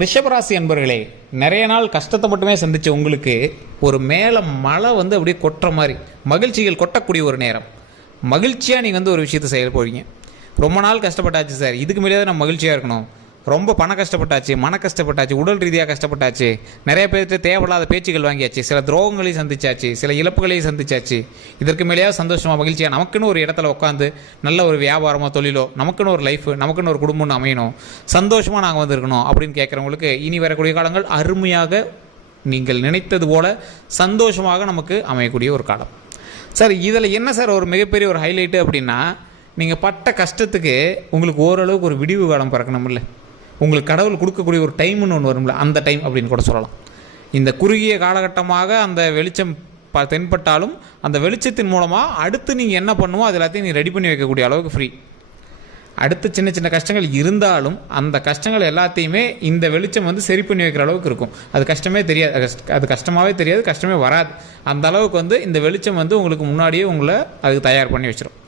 ரிஷபராசி அன்பர்களே, நிறைய நாள் கஷ்டத்தை மட்டுமே சந்திச்ச உங்களுக்கு ஒரு மேலே மழை அப்படியே கொட்டுற மாதிரி மகிழ்ச்சிகள் கொட்டக்கூடிய ஒரு நேரம். மகிழ்ச்சியாக நீங்கள் ஒரு விஷயத்தை செயல் போகிறீங்க. ரொம்ப நாள் கஷ்டப்பட்டாச்சு சார், இதுக்கு மேலே நம்ம மகிழ்ச்சியாக இருக்கணும். ரொம்ப பண கஷ்டப்பட்டாச்சு, மன கஷ்டப்பட்டாச்சு, உடல் ரீதியாக கஷ்டப்பட்டாச்சு, நிறைய பேர்கிட்ட தேவையில்லாத பேச்சுகள் வாங்கியாச்சு, சில துரோகங்களையும் சந்திச்சாச்சு, சில இழப்புகளையும் சந்திச்சாச்சு. இதற்கு மேலேயாவது சந்தோஷமாக மகிழ்ச்சியாக நமக்குன்னு ஒரு இடத்துல உட்காந்து நல்ல ஒரு வியாபாரமோ தொழிலோ, நமக்குன்னு ஒரு லைஃப், நமக்குன்னு ஒரு குடும்பம்னு அமையணும், சந்தோஷமாக நாங்கள் வந்திருக்கணும் அப்படின்னு கேட்குறவங்களுக்கு இனி வரக்கூடிய காலங்கள் அருமையாக நீங்கள் நினைத்தது போல சந்தோஷமாக நமக்கு அமையக்கூடிய ஒரு காலம். சார், இதில் என்ன சார் ஒரு மிகப்பெரிய ஒரு ஹைலைட்டு அப்படின்னா, நீங்கள் பட்ட கஷ்டத்துக்கு உங்களுக்கு ஓரளவுக்கு ஒரு விடிவு காலம் பிறக்கணும்ல, உங்களுக்கு கடவுள் கொடுக்கக்கூடிய ஒரு டைம்னு ஒன்று வரும்ல, அந்த டைம் அப்படின்னு கூட சொல்லலாம். இந்த குறுகிய காலகட்டமாக அந்த வெளிச்சம் தென்பட்டாலும் அந்த வெளிச்சத்தின் மூலமாக அடுத்து நீங்கள் என்ன பண்ணுமோ அது எல்லாத்தையும் நீங்கள் ரெடி பண்ணி வைக்கக்கூடிய அளவுக்கு ஃப்ரீ. அடுத்து சின்ன சின்ன கஷ்டங்கள் இருந்தாலும் அந்த கஷ்டங்கள் எல்லாத்தையுமே இந்த வெளிச்சம் சரி பண்ணி வைக்கிற அளவுக்கு இருக்கும். அது கஷ்டமே தெரியாது, அது கஷ்டமாகவே தெரியாது, கஷ்டமே வராது. அந்த அளவுக்கு இந்த வெளிச்சம் உங்களுக்கு முன்னாடியே உங்களை அதுக்கு தயார் பண்ணி வச்சிடும்.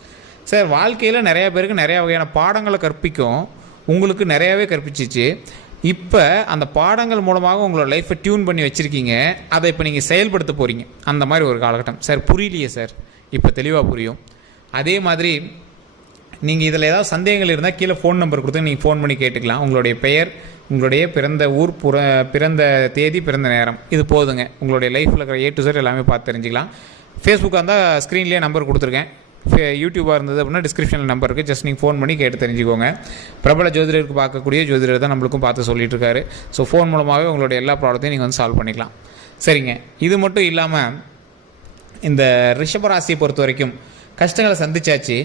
சார், வாழ்க்கையில் நிறையா பேருக்கு நிறையா வகையான பாடங்களை கற்பிக்கும், உங்களுக்கு நிறையாவே கற்பிச்சிச்சு. இப்போ அந்த பாடங்கள் மூலமாக உங்களோட லைஃப்பை டியூன் பண்ணி வச்சுருக்கீங்க, அதை இப்போ நீங்கள் செயல்படுத்த போகிறீங்க. அந்த மாதிரி ஒரு காலகட்டம். சார், புரியலையே சார், இப்போ தெளிவாக புரியும். அதே மாதிரி நீங்கள் இதில் ஏதாவது சந்தேகங்கள் இருந்தால் கீழே ஃபோன் நம்பர் கொடுத்து நீங்கள் ஃபோன் பண்ணி கேட்டுக்கலாம். உங்களுடைய பெயர், உங்களுடைய பிறந்த ஊர், பிறந்த தேதி, பிறந்த நேரம், இது போதுங்க. உங்களுடைய லைஃப்பில் இருக்கிற A to Z எல்லாமே பார்த்து தெரிஞ்சுக்கலாம். ஃபேஸ்புக்காக இருந்தால் ஸ்க்ரீன்லேயே நம்பர் கொடுத்துருக்கேன். யூடியூபாக இருந்தது அப்படின்னா டிஸ்கிரிப்ஷனில் நம்பர் இருக்குது, ஜஸ்ட் நீங்கள் ஃபோன் பண்ணி கேட்டு தெரிஞ்சுக்கோங்க. பிரபல ஜோதிடருக்கு பார்க்கக்கூடிய ஜோதிடர் தான் நம்மளுக்கும் பார்த்து சொல்லிட்டு இருக்காரு. ஸோ ஃபோன் மூலமாகவே உங்களுடைய எல்லா ப்ராப்ளத்தையும் நீங்கள் சால்வ் பண்ணிக்கலாம். சரிங்க, இது மட்டும் இல்லாமல் இந்த ரிஷபராசியை பொறுத்த வரைக்கும் கஷ்டங்களை சந்திச்சாச்சு,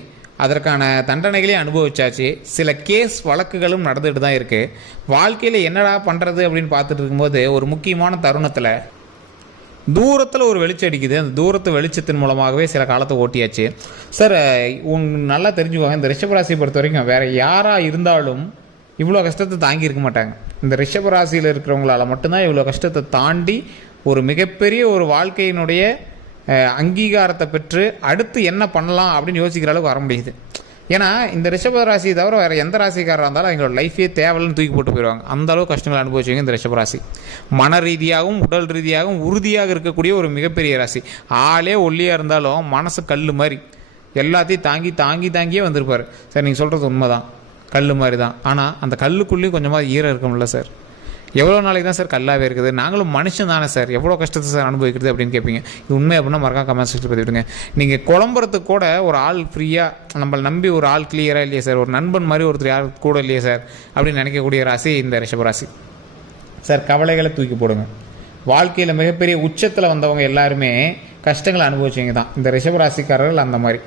அதற்கான தண்டனைகளையும் அனுபவிச்சாச்சு, சில கேஸ் வழக்குகளும் நடந்துகிட்டு தான் இருக்குது. வாழ்க்கையில் என்னடா பண்ணுறது அப்படின்னு பார்த்துட்டு இருக்கும்போது ஒரு முக்கியமான தருணத்தில் தூரத்தில் ஒரு வெளிச்சம் அடிக்குது. அந்த தூரத்து வெளிச்சத்தின் மூலமாகவே சில காலத்தை ஓட்டியாச்சு. சார், நல்லா தெரிஞ்சுக்கோங்க, இந்த ரிஷபராசியை பொறுத்த வரைக்கும் வேறு யாராக இருந்தாலும் இவ்வளோ கஷ்டத்தை தாங்கியிருக்க மாட்டாங்க. இந்த ரிஷபராசியில் இருக்கிறவங்களால மட்டும்தான் இவ்வளோ கஷ்டத்தை தாண்டி ஒரு மிகப்பெரிய ஒரு வாழ்க்கையினுடைய அங்கீகாரத்தை பெற்று அடுத்து என்ன பண்ணலாம் அப்படின்னு யோசிக்கிற அளவுக்கு வர முடியுது. ஏன்னா இந்த ரிஷபராசியை தவிர வேறு எந்த ராசிக்காரராக இருந்தாலும் அவங்களோட லைஃபே தேவையில்லைன்னு தூக்கி போட்டு போயிடுவாங்க. அந்தளவு கஷ்டங்கள் அனுபவிச்சுங்க இந்த ரிஷபராசி. மன ரீதியாகவும் உடல் ரீதியாகவும் உறுதியாக இருக்கக்கூடிய ஒரு மிகப்பெரிய ராசி. ஆளே ஒல்லியாக இருந்தாலும் மனசு கல் மாதிரி எல்லாத்தையும் தாங்கியே வந்திருப்பார். சார், நீங்கள் சொல்கிறது உண்மைதான், கல் மாதிரி தான். ஆனால் அந்த கல்லுக்குள்ளேயும் கொஞ்சமாக ஈரம் இருக்கும்ல சார். எவ்வளோ நாளைக்கு தான் சார் கல்லாகவே இருக்குது, நாங்களும் மனுஷன் தானே சார், எவ்வளோ கஷ்டத்தை சார் அனுபவிக்கிறது அப்படின்னு கேட்பீங்க. இது உண்மை அப்படின்னா மறக்காம கமெண்ட் செக்ஷன் பதிவிடுங்க. நீங்கள் குழம்புறதுக்கு கூட ஒரு ஆள் ஃப்ரீயாக நம்மளை நம்பி ஒரு ஆள் கிளியராக இல்லையே சார், ஒரு நண்பன் மாதிரி ஒருத்தர் யார் கூட இல்லையே சார் அப்படின்னு நினைக்கக்கூடிய ராசி இந்த ரிஷபராசி. சார், கவலைகளை தூக்கி போடுங்க. வாழ்க்கையில் மிகப்பெரிய உச்சத்தில் வந்தவங்க எல்லாருமே கஷ்டங்களை அனுபவிச்சவங்க தான் இந்த ரிஷபராசிக்காரர்கள். அந்த மாதிரி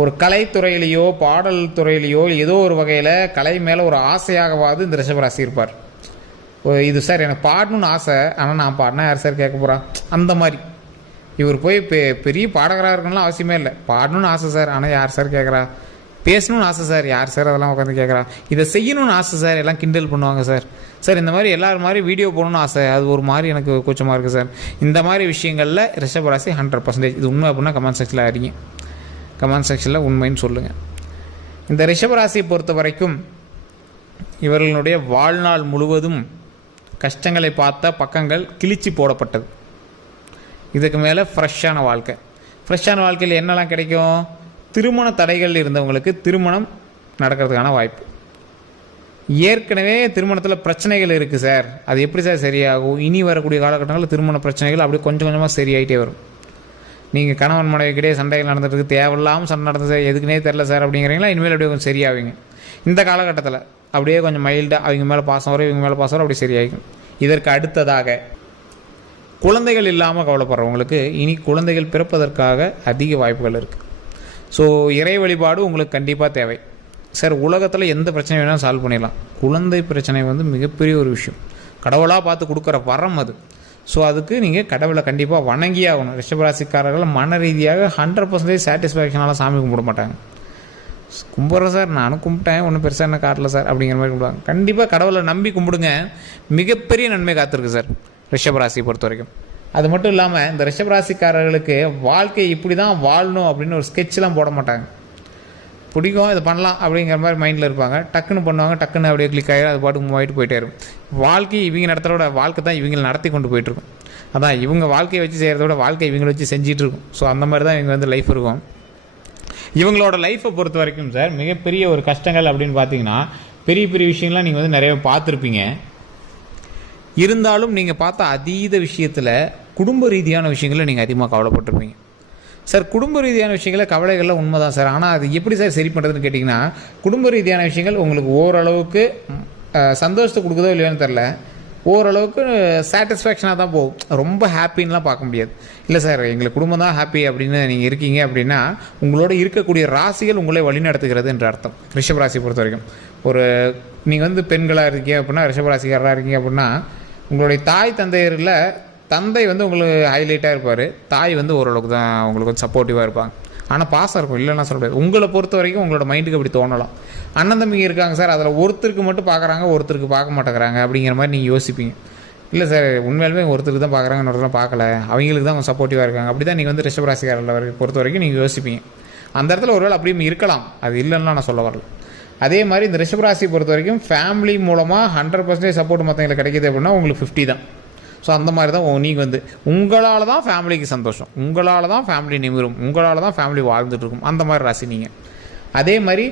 ஒரு கலைத்துறையிலையோ பாடல் துறையிலையோ ஏதோ ஒரு வகையில் கலை மேலே ஒரு ஆசையாகவாது இந்த ரிஷபராசி இருப்பார். இது சார் எனக்கு பாடணும்னு ஆசை, ஆனால் நான் பாடினா யார் சார் கேட்க போகிறா, அந்த மாதிரி. இவர் போய் பெரிய பாடகராக இருக்கணும்லாம் அவசியமே இல்லை, பாடணும்னு ஆசை சார், ஆனால் யார் சார் கேட்குறா. பேசணும்னு ஆசை சார், யார் சார் அதெல்லாம் உட்காந்து கேட்குறா. இதை செய்யணும்னு ஆசை சார், எல்லாம் கிண்டல் பண்ணுவாங்க சார். சார், இந்த மாதிரி எல்லாரும் மாதிரி வீடியோ போடணும்னு ஆசை, அது ஒரு மாதிரி எனக்கு கூச்சமாக இருக்குது சார். இந்த மாதிரி விஷயங்களில் ரிஷபராசி 100%. இது உண்மை அப்படின்னா கமெண்ட் செக்ஷனில் அறிங்க, கமெண்ட் செக்ஷனில் உண்மைன்னு சொல்லுங்கள். இந்த ரிஷபராசியை பொறுத்த வரைக்கும் இவர்களுடைய வாழ்நாள் முழுவதும் கஷ்டங்களை பார்த்த பக்கங்கள் கிழிச்சு போடப்பட்டது. இதுக்கு மேலே ஃப்ரெஷ்ஷான வாழ்க்கையில் என்னெல்லாம் கிடைக்கும்? திருமண தடைகள் இருந்தவங்களுக்கு திருமணம் நடக்கிறதுக்கான வாய்ப்பு. ஏற்கனவே திருமணத்தில் பிரச்சனைகள் இருக்குது சார், அது எப்படி சார் சரியாகும்? இனி வரக்கூடிய காலகட்டங்களில் திருமண பிரச்சனைகள் அப்படியே கொஞ்சம் கொஞ்சமாக சரியாகிட்டே வரும். நீங்கள் கணவன் மனைவிக்கிட்டே சண்டைகள் நடந்துட்டு தேவையில்லாமல் சண்டை நடந்தது சார், எதுக்குனே தெரில சார் அப்படிங்கிறீங்களா, இனிமேல் அப்படியே கொஞ்சம் சரியாகுங்க. இந்த காலகட்டத்தில் அப்படியே கொஞ்சம் மைல்டாக அவங்க மேலே பாசம் வரும், இவங்க மேலே பாசம் வரும், அப்படி சரியாகும். இதற்கு அடுத்ததாக குழந்தைகள் இல்லாமல் கவலைப்படுறவங்களுக்கு இனி குழந்தைகள் பிறப்பதற்காக அதிக வாய்ப்புகள் இருக்குது. ஸோ இறை வழிபாடு உங்களுக்கு கண்டிப்பாக தேவை. சார், உலகத்தில் எந்த பிரச்சனை வேணாலும் சால்வ் பண்ணிடலாம், குழந்தை பிரச்சனை மிகப்பெரிய ஒரு விஷயம், கடவுளாக பார்த்து கொடுக்குற வரம் அது. ஸோ அதுக்கு நீங்கள் கடவுளை கண்டிப்பாக வணங்கி ஆகணும். ரிஷபராசிக்காரர்கள் மன ரீதியாக 100% சாட்டிஸ்ஃபேக்ஷனால சாமி கும்பிட மாட்டாங்க. கும்பிட்றேன் சார், நானும் கும்பிட்டேன், ஒன்றும் பெருசாக என்ன காட்டல சார் அப்படிங்கிற மாதிரி கும்பிடுவாங்க. கண்டிப்பாக கடவுளை நம்பி கும்பிடுங்க, மிகப்பெரிய நன்மை காத்திருக்கு சார் ரிஷபராசியை பொறுத்த வரைக்கும். அது மட்டும் இல்லாமல் இந்த ரிஷபராசிக்காரர்களுக்கு வாழ்க்கை இப்படி தான் வாழணும் அப்படின்னு ஒரு ஸ்கெட்ச்லாம் போட மாட்டாங்க. பிடிக்கும், இது பண்ணலாம் அப்படிங்கிற மாதிரி மைண்டில் இருப்பாங்க. டக்குன்னு பண்ணுவாங்க, டக்குன்னு அப்படியே கிளிக் ஆகிடும், அது பாட்டுக்கு மூவ் ஆகிட்டு போயிட்டே இருக்கும். வாழ்க்கை இவங்க நடத்துகிறோட வாழ்க்கை தான் இவங்களை நடத்தி கொண்டு போயிட்டுருக்கும். அதான் இவங்க வாழ்க்கையை வச்சு செய்கிறத விட வாழ்க்கை இவங்களை வச்சு செஞ்சிட்டு இருக்கும். ஸோ அந்த மாதிரி தான் இவங்க வந்து லைஃப் இருக்கும். இவங்களோட லைஃப்பை பொறுத்த வரைக்கும் சார் மிகப்பெரிய ஒரு கஷ்டங்கள் அப்படின்னு பார்த்தீங்கன்னா, பெரிய பெரிய விஷயங்கள்லாம் நீங்கள் வந்து நிறைய பார்த்துருப்பீங்க. இருந்தாலும் நீங்கள் பார்த்த அதீத விஷயத்தில் குடும்ப ரீதியான விஷயங்களை நீங்கள் அதிகமாக கவலைப்பட்டிருப்பீங்க. சார் குடும்ப ரீதியான விஷயங்கள கவலைகள்லாம் உண்மை தான் சார். ஆனால் அது எப்படி சார் சரி பண்ணுறதுன்னு கேட்டிங்கன்னா, குடும்ப ரீதியான விஷயங்கள் உங்களுக்கு ஓரளவுக்கு சந்தோஷத்தை கொடுக்குதோ இல்லையோன்னு தெரில, ஓரளவுக்கு சாட்டிஸ்ஃபேக்ஷனாக தான் போகும். ரொம்ப ஹாப்பின்லாம் பார்க்க முடியாது. இல்லை சார் எங்களுக்கு குடும்பம் தான் ஹாப்பி அப்படின்னு நீங்கள் இருக்கீங்க அப்படின்னா, உங்களோட இருக்கக்கூடிய ராசிகள் உங்களை வழிநடத்துகிறது என்ற அர்த்தம். ரிஷபராசி பொறுத்த வரைக்கும் ஒரு நீங்கள் வந்து பெண்களாக இருக்கீங்க அப்படின்னா, ரிஷபராசிக்காரராக இருக்கீங்க அப்படின்னா, உங்களுடைய தாய் தந்தையரில் தந்தை வந்து உங்களுக்கு ஹைலைட்டாக இருப்பார், தாய் வந்து ஓரளவுக்கு தான் உங்களுக்கு வந்து சப்போர்ட்டிவாக இருப்பாங்க. ஆனால் பாசம் இருக்கும், இல்லைன்னா சொல்ல முடியாது. உங்களை பொறுத்த வரைக்கும் உங்களோட மைண்டுக்கு அப்படி தோணலாம். அண்ணன் தம்பிங்க இருக்காங்க சார், அதில் ஒருத்தருக்கு மட்டும் பார்க்குறாங்க, ஒருத்தருக்கு பார்க்க மாட்டேங்கிறாங்க அப்படிங்கிற மாதிரி நீங்கள் யோசிப்பீங்க. இல்லை சார் உண்மையிலுமே ஒருத்தருக்கு தான் பார்க்குறாங்க, இன்னொருத்தர் பார்க்கல, அவங்களுக்கு தான் சப்போர்ட்டிவாக இருக்காங்க. அப்படி தான் நீங்கள் வந்து ரிஷபராசிக்காரர்களை பொறுத்த வரைக்கும் நீங்கள் யோசிப்பீங்க. அந்த இடத்துல ஒருவேளை அப்படியும் இருக்கலாம், அது இல்லைன்னா நான் சொல்ல வரல. அதே மாதிரி இந்த ரிஷபராசியை பொறுத்த வரைக்கும் ஃபேமிலி மூலமாக 100% சப்போர்ட் மற்றவங்களுக்கு கிடைக்கிது அப்படின்னா உங்களுக்கு 50 தான். ஸோ அந்த மாதிரி தான் நீங்கள் வந்து உங்களால் தான் ஃபேமிலிக்கு சந்தோஷம், உங்களால் தான் ஃபேமிலி நிமிரும், உங்களால் தான் ஃபேமிலி வாழ்ந்துட்டுருக்கும். அந்த மாதிரி ராசி நீங்கள். அதே மாதிரி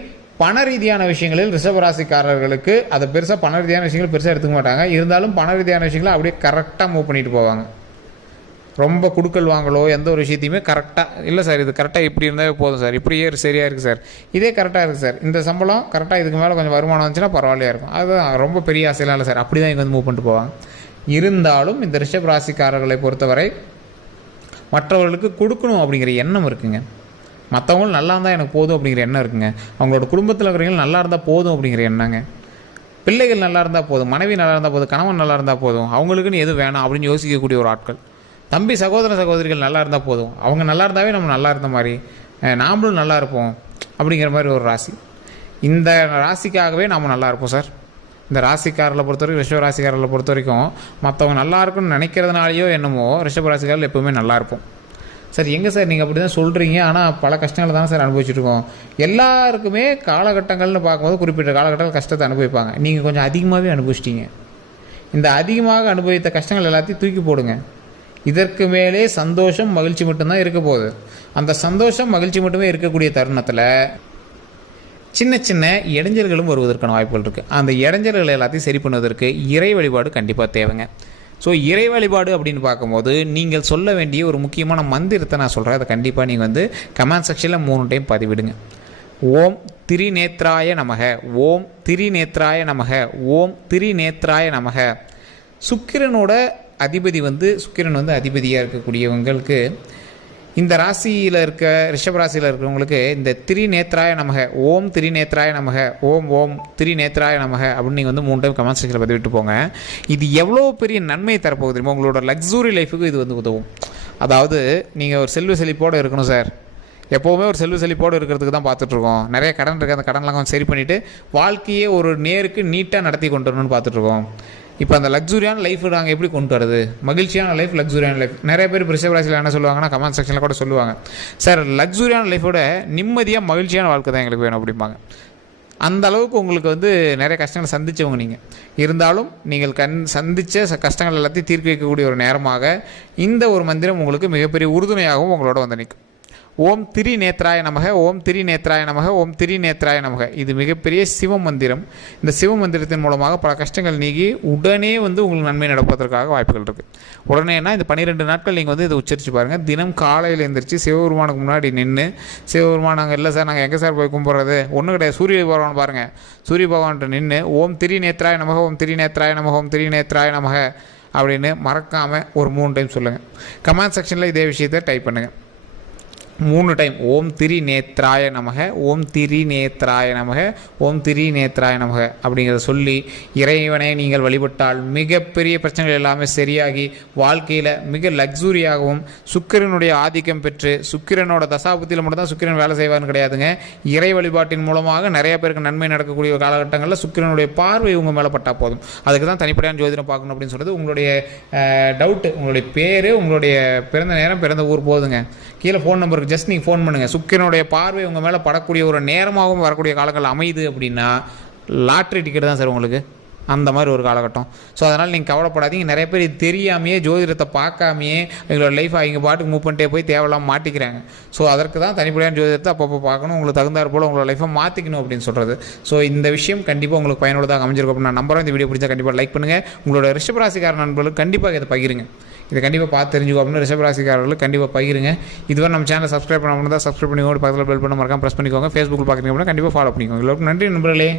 பண ரீதியான விஷயங்களில் ரிஷபராசிக்காரர்களுக்கு அதை பெருசாக பண ரீதியான விஷயங்கள் பெருசாக எடுத்துக்க மாட்டாங்க. இருந்தாலும் பண ரீதியான விஷயங்களை அப்படியே கரெக்டாக மூவ் பண்ணிட்டு போவாங்க. ரொம்ப குடுக்கல் வாங்கலோ எந்த ஒரு விஷயத்தையுமே கரெக்டாக, இல்லை சார் இது கரெக்டாக இப்படி இருந்தாவே போதும் சார், இப்படியே சரியாக இருக்குது சார், இதே கரெக்டாக இருக்குது சார், இந்த சம்பளம் கரெக்டாக இதுக்கு மேலே கொஞ்சம் வருமானம் வந்துச்சுன்னா பரவாயில்லையா இருக்கும், அதுதான் ரொம்ப பெரிய ஆசையெல்லாம் இல்லை சார், அப்படி தான் இங்கே வந்து மூவ் பண்ணிட்டு போவாங்க. இருந்தாலும் இந்த ரிஷப் ராசிக்காரர்களை பொறுத்தவரை மற்றவர்களுக்கு கொடுக்கணும் அப்படிங்கிற எண்ணம் இருக்குங்க. மற்றவங்களும் நல்லா இருந்தால் எனக்கு போதும் அப்படிங்கிற எண்ணம் இருக்குங்க. அவங்களோட குடும்பத்தில் இருக்கிறவங்க நல்லா இருந்தால் போதும் அப்படிங்கிற எண்ணங்க. பிள்ளைகள் நல்லா இருந்தால் போதும், மனைவி நல்லா இருந்தால் போதும், கணவன் நல்லா இருந்தால் போதும், அவங்களுக்குன்னு எதுவும் வேணாம் அப்படின்னு யோசிக்கக்கூடிய ஒரு ஆட்கள். தம்பி சகோதர சகோதரிகள் நல்லா இருந்தால் போதும், அவங்க நல்லா இருந்தாவே நம்ம நல்லா இருந்த மாதிரி, நாமளும் நல்லா இருப்போம் அப்படிங்கிற மாதிரி ஒரு ராசி. இந்த ராசிக்காகவே நாம் நல்லா இருப்போம் சார். இந்த ராசிக்காரர்களை பொறுத்த வரைக்கும், ரிஷப ராசிக்காரர்களை பொறுத்த வரைக்கும் மற்றவங்க நல்லா இருக்குன்னு நினைக்கிறதுனாலையோ என்னமோ ரிஷப ராசிக்காரர்கள் எப்போவுமே நல்லா இருப்போம் சார். எங்கே சார் நீங்கள் அப்படி தான் சொல்கிறீங்க, ஆனால் பல கஷ்டங்களை தானே சார் அனுபவிச்சுருக்கோம். எல்லாருக்குமே காலகட்டங்கள்னு பார்க்கும்போது குறிப்பிட்ட காலகட்டங்கள் கஷ்டத்தை அனுபவிப்பாங்க. நீங்கள் கொஞ்சம் அதிகமாகவே அனுபவிச்சிட்டிங்க. இந்த அதிகமாக அனுபவித்த கஷ்டங்கள் எல்லாத்தையும் தூக்கி போடுங்க. இதற்கு மேலே சந்தோஷம் மகிழ்ச்சி மட்டும்தான் இருக்க போகுது. அந்த சந்தோஷம் மகிழ்ச்சி மட்டுமே இருக்கக்கூடிய தருணத்தில் சின்ன சின்ன இடைஞ்சல்களும் வருவதற்கான வாய்ப்புகள் இருக்குது. அந்த இடைஞ்சல்கள் எல்லாத்தையும் சரி பண்ணுவதற்கு இறை வழிபாடு கண்டிப்பாக தேவைங்க. ஸோ இறை வழிபாடு அப்படின்னு பார்க்கும்போது நீங்கள் சொல்ல வேண்டிய ஒரு முக்கியமான மந்திரத்தை நான் சொல்கிறேன். அதை கண்டிப்பாக நீங்கள் வந்து கமெண்ட் செக்ஷனில் 3 டைம் பதிவிடுங்க. ஓம் திரிநேத்ராய நமக, ஓம் திரிநேத்ராய நமக, ஓம் திரிநேத்ராய நமக. சுக்கிரனோட அதிபதி வந்து சுக்கிரன் வந்து அதிபதியாக இருக்கக்கூடியவங்களுக்கு, இந்த ராசியில் இருக்க ரிஷபராசியில் இருக்கிறவங்களுக்கு இந்த திரிநேத்ராய நமக, ஓம் திரிநேத்ராய நமக, ஓம் ஓம் திரிநேத்ராய நமக அப்படின்னு நீங்கள் வந்து 3 டைம் கமெண்ட் செக்ஷனில் பதிவிட்டு போங்க. இது எவ்வளோ பெரிய நன்மையை தரப்போகுது தெரியுமா? உங்களோட லக்ஸுரி லைஃபுக்கு இது வந்து உதவும். அதாவது நீங்கள் ஒரு செல்வ செழிப்போடு இருக்கணும் சார். எப்போவுமே ஒரு செல்வ செழிப்போடு இருக்கிறதுக்கு தான் பார்த்துட்ருக்கோம். நிறைய கடன் இருக்குது, அந்த கடன்லாம் கொஞ்சம் சரி பண்ணிவிட்டு வாழ்க்கையே ஒரு நேருக்கு நீட்டாக நடத்தி கொண்டு வரணும்னு பார்த்துட்ருக்கோம். இப்போ அந்த லக்ஸுரியான லைஃப் நாங்கள் எப்படி கொண்டு வரது? மகிழ்ச்சியான லைஃப், லக்ஸுரியான லைஃப். நிறைய பேர் ரிஷபராசியில் என்ன சொல்லுவாங்கன்னா, கமெண்ட் செக்ஷனில் கூட சொல்லுவாங்க, சார் லக்ஸுரியான லைஃபோட நிம்மதியாக மகிழ்ச்சியான வாழ்க்கை தான் எங்களுக்கு வேணும் அப்படிம்பாங்க. அந்த அளவுக்கு உங்களுக்கு வந்து நிறைய கஷ்டங்களை சந்தித்தவங்க நீங்கள். இருந்தாலும் நீங்கள் சந்தித்த கஷ்டங்கள் எல்லாத்தையும் தீர்க்க வைக்கக்கூடிய ஒரு நேரமாக இந்த ஒரு மந்திரம் உங்களுக்கு மிகப்பெரிய உறுதுணையாகவும் உங்களோட வந்து நிற்கும். ஓம் திரிநேத்ராய நமக, ஓம் திரிநேத்ராய நமக, ஓம் திரிநேத்ராய நமக. இது மிகப்பெரிய சிவ மந்திரம். இந்த சிவ மந்திரத்தின் மூலமாக பல கஷ்டங்கள் நீங்கி உடனே வந்து உங்களுக்கு நன்மை நடப்பதற்காக வாய்ப்புகள் இருக்குது. உடனேனா இந்த 12 நாட்கள் நீங்கள் வந்து இதை உச்சரித்து பாருங்கள். தினம் காலையில் எழுந்திரிச்சு சிவபெருமானுக்கு முன்னாடி நின்று, சிவபெருமான் நாங்கள் இல்லை சார், நாங்கள் எங்கே சார் போய் கும்பிட்றது, ஒன்றும் கிடையாது, சூரிய பகவான் பாருங்கள், சூரிய பகவான்கிட்ட நின்று ஓம் திரிநேத்ராய நமக, ஓம் திரிநேத்ராய நமக, ஓம் திரிநேத்ராய நமக அப்படின்னு மறக்காமல் ஒரு 3 டைம் சொல்லுங்கள். கமெண்ட் செக்ஷனில் இதே விஷயத்தை டைப் பண்ணுங்கள் 3 டைம். ஓம் திரிநேத்ராய நமக, ஓம் திரிநேத்ராய நமக, ஓம் திரிநேத்ராய நமக அப்படிங்கிறத சொல்லி இறைவனை நீங்கள் வழிபட்டால் மிகப்பெரிய பிரச்சனைகள் எல்லாமே சரியாகி வாழ்க்கையில் மிக லக்ஸுரியாகவும், சுக்கிரனுடைய ஆதிக்கம் பெற்று, சுக்கிரனோட தசாபுத்தியில் மட்டும்தான் சுக்கிரன் வேலை செய்வார்னு கிடையாதுங்க. இறை வழிபாட்டின் மூலமாக நிறைய பேருக்கு நன்மை நடக்கக்கூடிய காலகட்டங்களில் சுக்கிரனுடைய பார்வை உங்கள் மேலே பட்டால் போதும். அதுக்கு தான் தனிப்படையான ஜோதிடம் பார்க்கணும் அப்படின்னு சொல்கிறது. உங்களுடைய டவுட்டு, உங்களுடைய பேர், உங்களுடைய பிறந்த நேரம், பிறந்த ஊர் போதுங்க. கீழே ஃபோன் நம்பருக்கு ஜஸ்ட் நீங்கள் ஃபோன் பண்ணுங்கள். சுக்கிரனுடைய பார்வை உங்கள் மேலே படக்கூடிய ஒரு நேரமாகவும் வரக்கூடிய காலங்கள் அமையுது அப்படின்னா லாட்ரி டிக்கெட் தான் சார் உங்களுக்கு, அந்த மாதிரி ஒரு காலகட்டம். ஸோ அதனால் நீங்கள் கவலைப்படாதீங்க. நிறைய பேர் இது தெரியாமையே ஜோதிடத்தை பார்க்காமையே எங்களோட லைஃப் அவங்க பாட்டுக்கு மூவ் பண்ணிட்டே போய் தேவையில்லாமல் மாட்டிக்கிறாங்க. ஸோ அதற்கு தான் தனிப்படையான ஜோதிடத்தை அப்பப்போ பார்க்கணும், உங்களுக்கு தகுந்தாற் போல் உங்களோட லைஃப்பை மாற்றிக்கணும் அப்படின்னு சொல்கிறது. ஸோ இந்த விஷயம் கண்டிப்பாக உங்களுக்கு பயனுள்ளதாக அமைஞ்சிருக்கும் அப்படின்னு நான் நம்புறேன். இந்த வீடியோ பிடிச்சா கண்டிப்பாக லைக் பண்ணுங்கள். உங்களோட ரிஷபராசிக்கார நண்பர்களுக்கு கண்டிப்பாக இதை பகிருங்க. இதை கண்டிப்பாக பார்த்து தெரிஞ்சுக்கோ அப்படின்னு ரிஷபராசிக்காரர்களுக்கு கண்டிப்பாக பகிருங்க. இதுவரை நம்ம சேனலை சப்ஸ்கிரைப் பண்ண தான் சப்ஸ்கிரைப் பண்ணிக்கோங்க. பக்கத்தில் பெல் பண்ண மறக்காம ப்ரெஸ் பண்ணிக்கோங்க. ஃபேஸ்புக்கில் பார்க்குறீங்க அப்படின்னா கண்டிப்பாக ஃபாலோ பண்ணிக்கோங்க. எல்லோருக்கும் நன்றி நண்பர்களே.